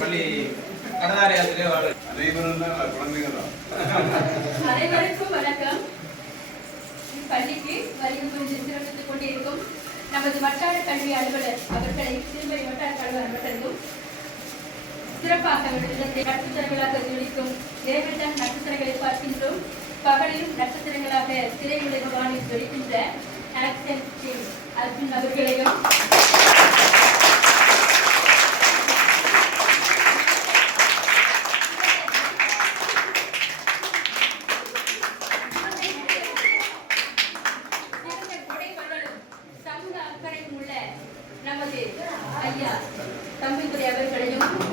பள்ளி கடனாரி ஆசிரியர் வாழ் அனைவரும் தான் குழந்தைங்க தான் அனைவருக்கும் வணக்கம் பள்ளிக்கு வருகை புரிந்து சிறப்பித்துக் கொண்டிருக்கும் நமது வட்டார கல்வி அலுவலர் அவர்களை திருமதி வட்டார கல்வி அலுவலருக்கும் சிறப்பாக அவர்களிடத்தை நட்சத்திரங்களாக துடிக்கும் தேவதான் நட்சத்திரங்களை பார்க்கின்றோம். பகலிலும் நட்சத்திரங்களாக திரையுலக வானில் துடிக்கின்ற ஆக்சன் அர்ஜுன் அவர்களையும். நமது ஐயா தம்பிதுரை அவர்களையும்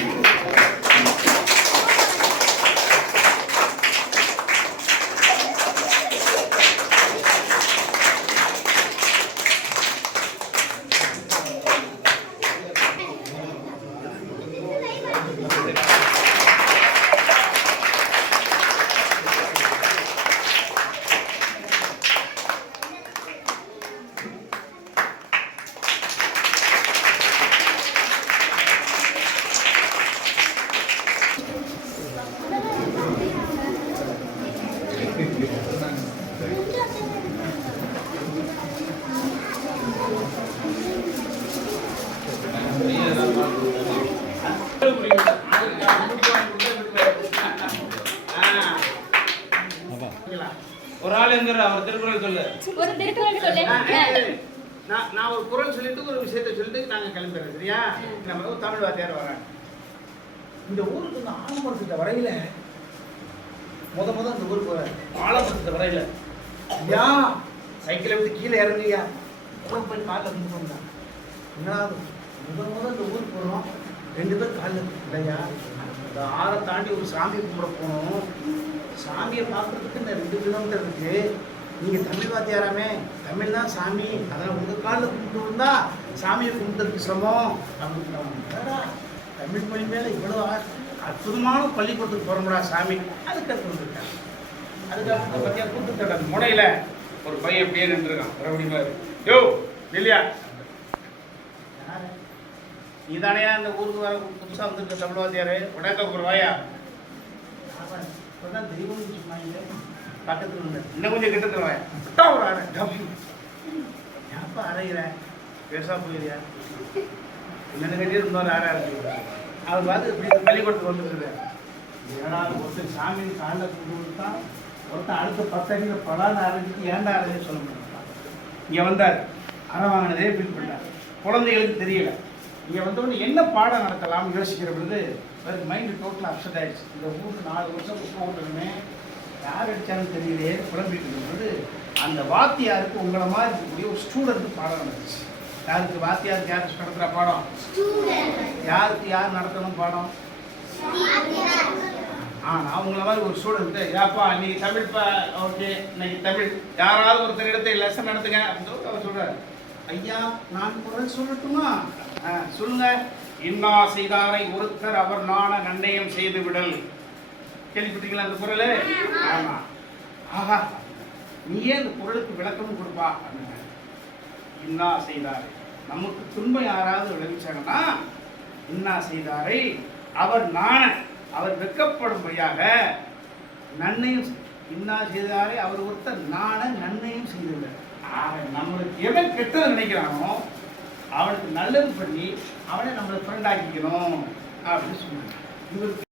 ஒரு ஆள் எந்திர அவர் திருக்குறள் சொல்லு. ஒரு திருக்குறள் சொல்லு. நான் நான் ஒரு குரல் சொல்லிட்டு ஒரு விஷயத்தை சொல்லிட்டு நாங்க கிளம்பிடுறோம் சரியா? நம்ம தமிழ் வாத்தியார் வராங்க. இந்த ஊருக்கு இந்த ஆலமரத்துக்கு வரையில முத முத இந்த ஊருக்கு வர ஆலமரத்துக்கு வரையில. ஐயா சைக்கிளை விட்டு கீழே இறங்குயா அப்புறம் போய் காலில் வந்து வந்தான் என்னடா முதல் முதல் இந்த ஊருக்கு போகிறோம் ரெண்டு பேர் காலில் இல்லையா இந்த ஆறை தாண்டி ஒரு சாமி கும்பிட போகணும் சாமியை பார்க்கறதுக்கு இந்த ரெண்டு கிலோமீட்டர் இருக்கு. நீங்கள் தமிழ் வாத்தியாராமே தமிழ் தான் சாமி. அதெல்லாம் உங்கள் காலில் கும்பிட்டு வந்தா சாமியை கும்பிட்டுறதுக்கு சிரமம். அப்படின்னு தமிழ் மொழி மேலே இவ்வளோ அற்புதமான பள்ளிக்கூடத்துக்கு போகிறோம்டா சாமி. அதுக்கு வந்துருக்காங்க அதுக்கப்புறம் பற்றியா கூட்டு முனையில் ஒரு பையன் அப்படியே நின்றுருக்கான். மறுபடியும் மாதிரி. யோ இல்லையா நீ தானே அந்த ஊருக்கு வர புதுசாக வந்துருக்க தமிழ் வாத்தியார்? வணக்கம் ஒரு வாயா? தெய்வம்னு சொன்னாங்க பக்கத்தில் இருந்தேன் இன்னும் கொஞ்சம் கிட்டத்துல வாயா விட்டா ஒரு அரை டம்மு. ஏன்ப்பா அரைகிற பெருசாக போயிறியா என்னென்ன கட்டி இன்னொரு அரை இருக்கு அவர் பார்த்து இப்படி பள்ளிக்கூடத்துக்கு வந்துருக்குது ஏன்னா ஒருத்தர் சாமி காலில் கொண்டு வந்துட்டான் ஒருத்தன் அடுத்த பத்தடியில் பலான்னு அரைஞ்சிட்டு ஏன்டா அரைஞ்சு சொல்ல மாட்டான் இங்கே வந்தார். அரை வாங்கினதே ஃபீல் பண்ணார் குழந்தைகளுக்கு தெரியலை. இங்கே வந்தவொடனே என்ன பாடம் நடத்தலாம்னு யோசிக்கிற பொழுது அவருக்கு மைண்டு டோட்டலாக அப்செட் ஆயிடுச்சு. இந்த ஊருக்கு நாலு வருஷம் ஓட்டுறமே யார் அடித்தாலும் தெரியலையே குழம்பிட்டு இருக்கும்போது அந்த வாத்தியாருக்கு உங்களை மாதிரி இருக்கக்கூடிய ஒரு ஸ்டூடெண்ட்டு பாடம் நடந்துச்சு. யாருக்கு வாத்தியாருக்கு யாருக்கு நடத்துகிற பாடம்? யாருக்கு யார் நடத்தணும் பாடம்? ஆனா அவங்கள மாதிரி ஒரு ஸ்டூடெண்ட் ஏப்பா இன்னைக்கு தமிழ் பா ஓகே இன்னைக்கு தமிழ் யாராவது ஒருத்தர் இடத்தை லெசன் நடத்துங்க அப்படின்னு அவர் சொல்றாரு. ஐயா நான் குரல் சொல்லட்டுமா? சொல்லுங்க. இன்னா செய்தாரை ஒருத்தர் அவர் நாண நன்னயம் செய்து விடல் கேள்விப்பட்டீங்களா அந்த குரல் ஆமா. ஆஹா நீயே அந்த குரலுக்கு விளக்கமும் கொடுப்பா? அப்படின்னாரு இன்னா செய்தாரை நமக்கு துன்பம் யாராவது விளைவிச்சாங்கன்னா இன்னா செய்தாரை அவர் நாண அவர் வெட்கப்படும்படியாக நன்மையும் செய்- இன்னா செய்தாரை அவர் ஒருத்தர் நாண நன்மையும் செய்துள்ளார் ஆக நம்மளுக்கு எவன் கெட்டது நினைக்கிறானோ அவனுக்கு நல்லது பண்ணி அவனை நம்மளை ஃப்ரெண்ட் ஆக்கிக்கணும் அப்படின்னு சொன்னாங்க இவருக்கு